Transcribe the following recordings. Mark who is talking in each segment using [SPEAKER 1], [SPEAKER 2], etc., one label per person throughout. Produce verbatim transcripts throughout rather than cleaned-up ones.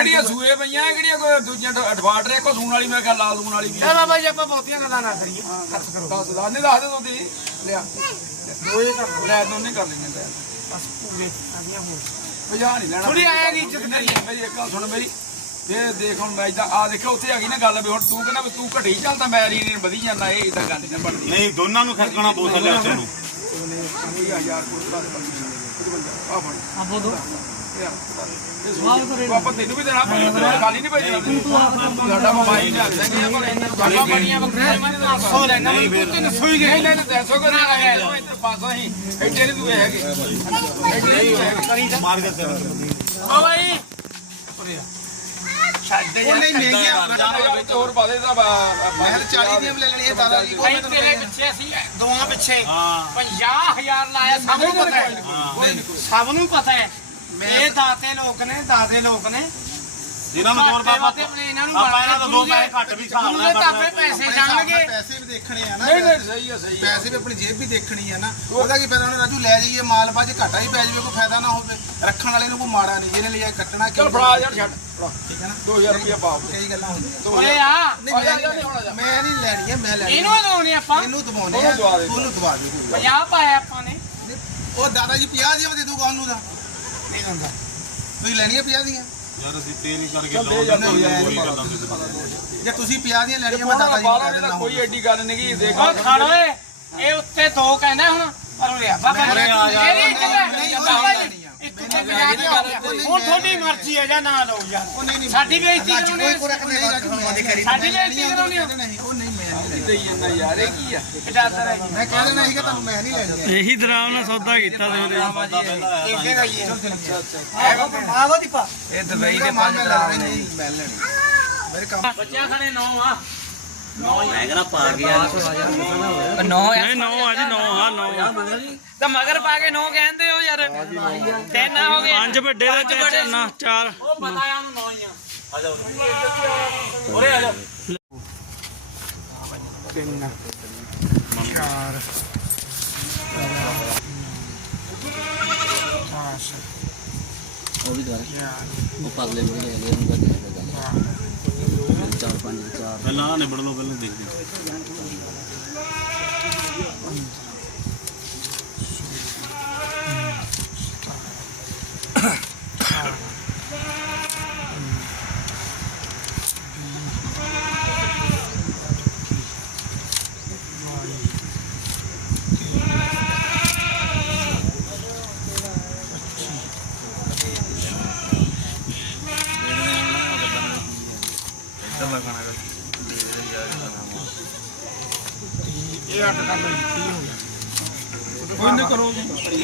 [SPEAKER 1] ਜਿਹੜੀਆਂ ਸੂਏ ਪਈਆਂ ਕਿਹੜੀਆਂ ਕੋਈ ਦੂਜੀਆਂ ਅਡਵਾਟਰ ਇੱਕ ਸੂਣ ਵਾਲੀ ਮੇਰੇ ਖਿਆਲ ਲਾਲ ਸੂਣ ਵਾਲੀ ਵੀ
[SPEAKER 2] ਬਾਬਾ ਜੀ ਆਪਾਂ ਬਹੁਤੀਆਂ ਗੱਲਾਂ ਨਾ ਕਰੀਏ
[SPEAKER 1] ਦੱਸ ਦੱਸ ਨਹੀਂ ਦੱਸ ਦੇ ਤੁਸੀਂ ਲਿਆ
[SPEAKER 2] ਦੋਏ ਕਰ
[SPEAKER 1] ਲੈ ਦੋਨੇ ਕਰ ਲਈਆਂ ਲੈ
[SPEAKER 2] ਬਸ ਪੂਰੇ ਆਦੀਆਂ ਹੋ
[SPEAKER 1] ਪੰਜਾਹ ਨਹੀਂ ਲੈਣਾ
[SPEAKER 2] ਥੋੜੀ ਆਇਆ ਦੀ ਇੱਜ਼ਤ ਕਰੀਏ
[SPEAKER 1] ਮੇਰੀ ਇੱਕ ਗੱਲ ਸੁਣ ਮੇਰੀ ਇਹ ਦੇਖ ਹੁਣ ਮੈਂ ਇਦਾਂ ਆ ਦੇਖੋ ਉੱਥੇ ਆ ਗਈ ਨਾ ਗੱਲ ਵੀ ਹੁਣ ਤੂੰ ਕਹਿੰਦਾ ਵੀ ਤੂੰ ਘਟੀ ਚੱਲਦਾ ਮੈਂ ਰੀ ਨਹੀਂ ਵਧੀ ਜਾਂਦਾ ਇਹ ਇਦਾਂ ਗੱਲ ਨਹੀਂ ਬਣਦੀ
[SPEAKER 3] ਨਹੀਂ ਦੋਨਾਂ ਨੂੰ ਖਰਕਣਾ ਬਹੁਤ ਲਿਆ ਤੈਨੂੰ
[SPEAKER 1] ਹਜ਼ਾਰ ਕੋਲ ਆ ਬਣ
[SPEAKER 2] ਆ ਬੋਲੋ
[SPEAKER 1] ਪਾਪਾ ਤੈਨੂੰ ਵੀ ਦੇਣਾ ਪੈਣਾ ਖਾਲੀ ਨਹੀਂ ਭੇਜਣਾ ਸਾਡਾ ਮੋਬਾਈਲ ਲਿਆ ਦੇਂਗੇ ਪਰ ਬਾਬਾ ਬਣੀਆਂ ਬੱਕਰੀਆਂ ਪੰਜ ਸੌ ਲੈਣਾ ਮੈਨੂੰ ਤਿੰਨ ਸੌ ਹੀ ਗਏ ਨਹੀਂ ਤਿੰਨ ਸੌ ਕਰਨਾ ਆ ਗਿਆ ਇੱਧਰ ਪੰਜ ਸੌ ਹੀ ਐਡੇ ਨਹੀਂ ਤੂੰ ਹੈਗੇ ਐਡੇ ਨਹੀਂ
[SPEAKER 3] ਮਾਰ ਕੇ ਤੈਨੂੰ
[SPEAKER 2] ਆ ਬਾਈ
[SPEAKER 1] ਛੱਡ ਯਾਰ ਨਹੀਂ ਮਹਿੰਗੀਆਂ ਚੋਰ ਪਾ ਦੇ ਤਾਂ ਮੈਂ ਚਾਲੀ ਦੀਆਂ ਲੈ ਲੈਣੀ ਹੈ ਦਾਦਾ ਜੀ
[SPEAKER 2] ਭਾਈ ਤੇਰੇ ਪਿੱਛੇ ਅਸੀਂ ਦੋਵਾਂ ਪਿੱਛੇ
[SPEAKER 1] ਹਾਂ
[SPEAKER 2] ਪੰਜਾਹ ਹਜ਼ਾਰ ਲਾਇਆ ਸਭ ਨੂੰ ਪਤਾ ਹੈ ਸਭ ਨੂੰ ਪਤਾ ਹੈ ਇਹ ਦਾਤੇ ਲੋਕ ਨੇ ਦਾਦੇ ਲੋਕ ਨੇ
[SPEAKER 3] ਜਿਨ੍ਹਾਂ ਨੂੰ ਜੋਰ ਬਾਬਾ
[SPEAKER 2] ਇਹਨਾਂ ਨੂੰ
[SPEAKER 3] ਆਪਾਂ ਇਹਨਾਂ ਤੋਂ ਦੋ ਪੈਸੇ ਘੱਟ ਵੀ ਹਿਸਾਬ ਨਾਲ
[SPEAKER 2] ਤਾਪੇ ਪੈਸੇ ਜਾਣਗੇ
[SPEAKER 4] ਪੈਸੇ ਵੀ ਦੇਖਣੇ ਆ ਨਾ
[SPEAKER 1] ਨਹੀਂ ਨਹੀਂ ਸਹੀ ਹੈ ਸਹੀ ਹੈ
[SPEAKER 4] ਪੈਸੇ ਵੀ ਆਪਣੀ ਜੇਬ ਵੀ ਦੇਖਣੀ ਆ ਨਾ ਉਹਦਾ ਕੀ ਫਾਇਦਾ ਉਹਨੇ ਰਾਜੂ ਲੈ ਜਾਈਏ ਮਾਲ ਬਾਅਦ ਚ ਘਾਟਾ ਹੀ ਪੈ ਜਾਵੇ ਕੋਈ ਫਾਇਦਾ ਨਾ ਹੋਵੇ ਰੱਖਣ ਵਾਲੇ ਨੂੰ ਕੋਈ ਮਾੜਾ ਨਹੀਂ ਜਿਹਨੇ ਲਿਆ ਕੱਟਣਾ
[SPEAKER 1] ਚਲ ਫੜਾ ਯਾਰ ਛੱਡ
[SPEAKER 4] ਠੀਕ ਹੈ ਨਾ
[SPEAKER 1] ਦੋ ਹਜ਼ਾਰ ਰੁਪਇਆ ਪਾ
[SPEAKER 4] ਕਈ ਗੱਲਾਂ ਹੁੰਦੀਆਂ
[SPEAKER 2] ਓਏ ਆ
[SPEAKER 4] ਨਹੀਂ ਮੈਂ ਨਹੀਂ ਲੈਣੀ ਆ ਮੈਂ ਲੈਣੀ
[SPEAKER 2] ਇਹਨੂੰ ਦਵਾਉਣੀ ਆਪਾਂ
[SPEAKER 4] ਇਹਨੂੰ ਦਵਾਉਣੇ ਆ ਉਹਨੂੰ ਦਵਾ ਦੇ
[SPEAKER 2] ਪੰਜਾਹ ਪਾਇਆ ਆਪਾਂ ਨੇ
[SPEAKER 4] ਉਹ ਦਾਦਾ ਜੀ ਪੰਜਾਹ ਦੀਆਂ ਦੇ ਦੂਗਾ ਉਹਨੂੰ ਦਾ
[SPEAKER 2] ਨਹੀਂ ਦਿੰਦਾ
[SPEAKER 4] ਤੁਸੀਂ ਲੈਣੀਆਂ ਪੰਜਾਹ ਦੀਆਂ
[SPEAKER 3] ਯਾਰ ਅਸੀਂ ਤੇਲ ਹੀ ਕਰਕੇ ਲਾਉਂਦੇ
[SPEAKER 4] ਜੇ ਤੁਸੀਂ ਪੰਜਾਹ ਦੀਆਂ ਲੈਣੀਆਂ ਮੈਂ ਦਾਦਾ ਜੀ ਨੂੰ ਕਹਿ ਦਿੰਦਾ
[SPEAKER 1] ਕੋਈ ਐਡੀ ਗੱਲ ਨਹੀਂ ਕੀ ਦੇਖ
[SPEAKER 2] ਉਹ ਖੜ ਓਏ ਇਹ ਉੱਤੇ ਦੋ ਕਹਿੰਦਾ ਹੁਣ ਪਰ ਉਹ ਲਿਆ ਬਾਬਾ
[SPEAKER 3] ਅਰੇ ਆ ਜਾ।
[SPEAKER 2] ਮੇਰੀ ਇੱਕ ਇੱਕ ਤੇ ਪੰਜਾਹ ਦੀ ਹੋ ਗਿਆ ਹੁਣ ਤੁਹਾਡੀ ਮਰਜ਼ੀ ਹੈ ਜਾਂ ਨਾ ਲਓ ਯਾਰ
[SPEAKER 4] ਉਹ ਨਹੀਂ ਨਹੀਂ
[SPEAKER 2] ਸਾਡੀ ਬੇਇੱਜ਼ਤੀ ਕਰਾਉਣੀ ਹੈ। ਸਾਡੀ ਬੇਇੱਜ਼ਤੀ ਕਰਾਉਣੀ ਹੈ।
[SPEAKER 4] ਉਹ ਨਹੀਂ ਮੈਂ ਨਹੀਂ ਲੈਣੀ
[SPEAKER 1] ਦੇਈ ਜਾਂਦਾ ਯਾਰ ਇਹ ਕੀ ਆ
[SPEAKER 2] ਇਜਾਜ਼ਤ ਹੈ
[SPEAKER 4] ਮੈਂ ਕਹਿ ਦੇਣਾ ਸੀਗਾ ਤੁਹਾਨੂੰ ਮੈਂ ਨਹੀਂ ਲੈਣੀ
[SPEAKER 5] ਇਹੀ ਦਰਾਮ ਨਾਲ ਸੌਦਾ ਕੀਤਾ ਸੀ
[SPEAKER 2] ਇਸੇ ਦਾ ਹੀ ਹੈ
[SPEAKER 4] ਆਗੋ ਦੀਪਾ ਇਹ ਦਵਾਈ ਦੇ ਪੰਜ ਲੈਣੇ ਨਹੀਂ ਮੈਂ ਲੈਣੀ ਮੇਰੇ ਕੰਮ
[SPEAKER 2] ਬੱਚਿਆਂ ਖਣੇ ਨੌ ਆ
[SPEAKER 5] ਨਹੀਂ ਨੌ ਆ ਜੀ ਨੌ ਆ ਨੌ
[SPEAKER 2] ਤਾਂ ਮਗਰ ਪਾ ਕੇ ਨੌ ਕਹਿੰਦੇ ਹੋ ਯਾਰ ਤਿੰਨ ਹੋ ਗਏ
[SPEAKER 5] ਪੰਜ ਵੱਡੇ ਦਾ ਤੇ ਚਰਨਾ ਚਾਰ
[SPEAKER 2] ਉਹ ਪਤਾ ਆ ਉਹਨੂੰ ਨੌ ਹੀ ਆ
[SPEAKER 3] ਆ ਜਾਓ
[SPEAKER 2] ਉਰੇ ਆ ਜਾ
[SPEAKER 1] ਤਿੰਨ ਚਾਰ ਪਾँच
[SPEAKER 6] ਉਹ ਵੀ ਕਰ ਉਹ ਪਰਲੇ ਵੀ ਲੈ ਗਏ ਉਹਨਾਂ ਦਾ ਚਾਰ ਪੰਜ ਚਾਰ
[SPEAKER 3] ਪਹਿਲਾਂ ਆ ਨਿਬੜ ਲਓ ਪਹਿਲਾਂ ਦੇਖਦੇ
[SPEAKER 1] ਇਹ ਅੱਠ ਕਰ ਲਈ ਕੀ ਹੋ ਗਿਆ ਕੋਈ ਨਹੀਂ ਕਰੋ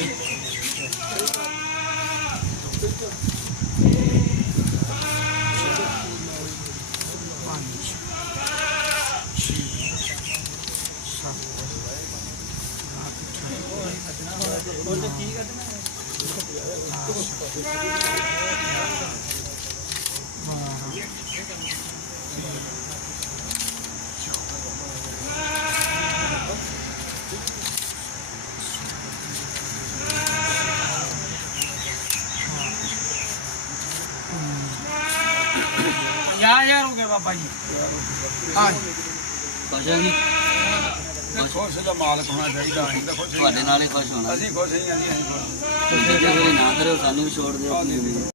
[SPEAKER 2] ਪੰਜਾਹ ਹਜ਼ਾਰ ਹੋ ਗਏ ਬਾਬਾ ਜੀ
[SPEAKER 1] ਹਾਂ
[SPEAKER 6] ਪਾਸ਼ਾ ਜੀ
[SPEAKER 1] ਖੁਸ਼ ਦਾ ਮਾਲਕ ਹੋਣਾ ਚਾਹੀਦਾ ਅਸੀਂ ਤਾਂ ਖੁਸ਼
[SPEAKER 6] ਤੁਹਾਡੇ ਨਾਲ ਹੀ ਖੁਸ਼ ਹੋਣਾ
[SPEAKER 1] ਅਸੀਂ ਖੁਸ਼ ਨਹੀਂ ਅਸੀਂ ਅਸੀਂ ਖੁਸ਼
[SPEAKER 6] ਤੁਸੀਂ ਜੇ ਕੋਈ ਨਾ ਕਰਿਓ ਸਾਨੂੰ ਵੀ ਛੋੜ ਦਿਓ ਆਪਣੀ ਵੀ